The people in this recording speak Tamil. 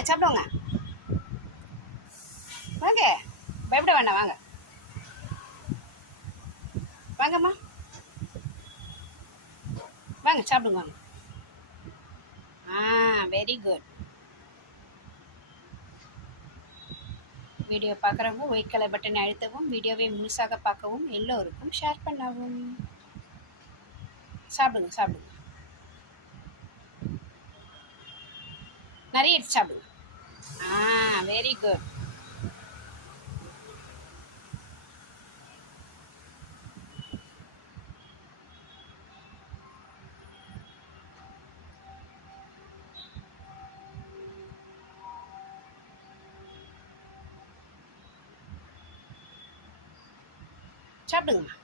வாங்க சாப்பிடுவாங்க வாங்க பயப்பட வேண்டாம் வாங்க. வாங்கம்மா. வாங்க சாப்பிடுங்க வாங்க. ஆ வெரி குட் வீடியோ பார்க்குறவங்க ஒயிட் கலர் பட்டனை அழுத்தவும் வீடியோவை முழுசாக பார்க்கவும் எல்லோருக்கும் ஷேர் பண்ணவும். சாப்பிடுங்க சாப்பிடுங்க. நிறைய எடுத்து சாப்பிடுங்க. Ah, very good. Chắp đừng mà.